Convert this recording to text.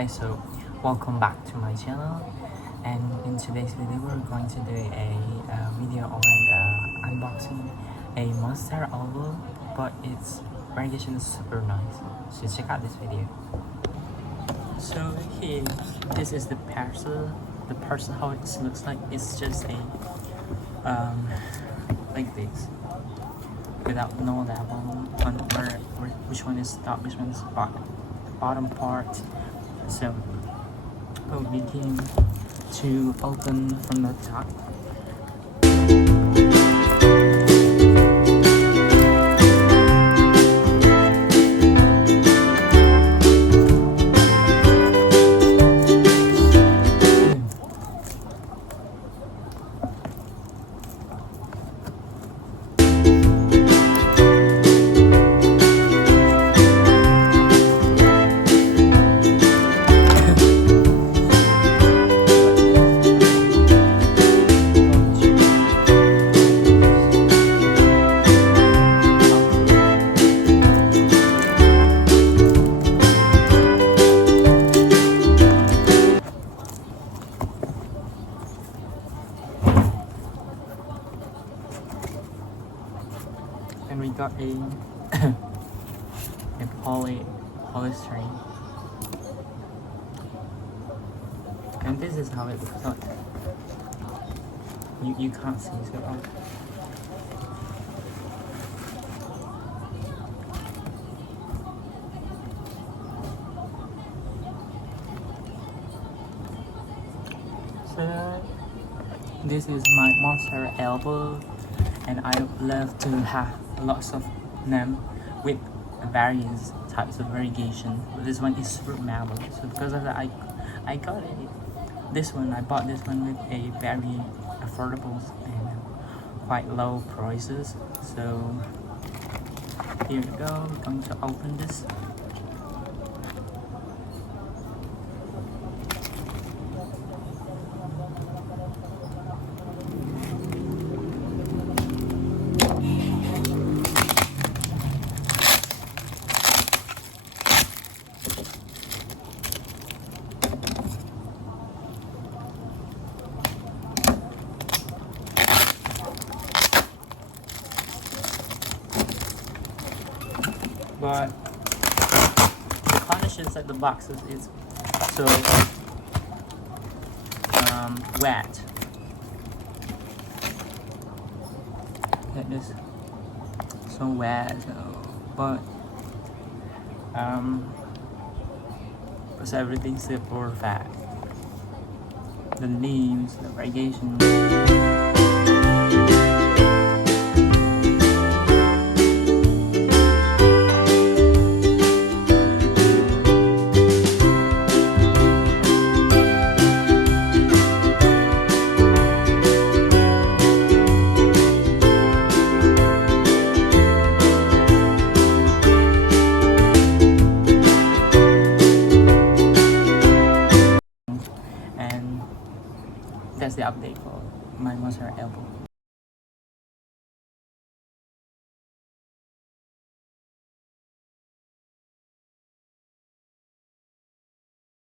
guys, so welcome back to my channel, and in today's video we're going to do a video on unboxing a monstera albo, but its variegation is super nice, so check out this video. So here, this is the parcel how it looks like. It's just a like this, without no label on which one is top, which one is bottom part. So we'll begin to open from the top. And we got a polystyrene, and this is how it looks like. You can't see, so this is my monstera albo, and I love to have lots of them with various types of variegation. But this one is super mellow, so because of that I got it. I bought this one with a very affordable and quite low prices. So here we go, we're going to open this. But the condition inside the boxes is so wet. It is so wet, but because everything's super fat. The leaves, the variegation. That's the update for my monstera albo.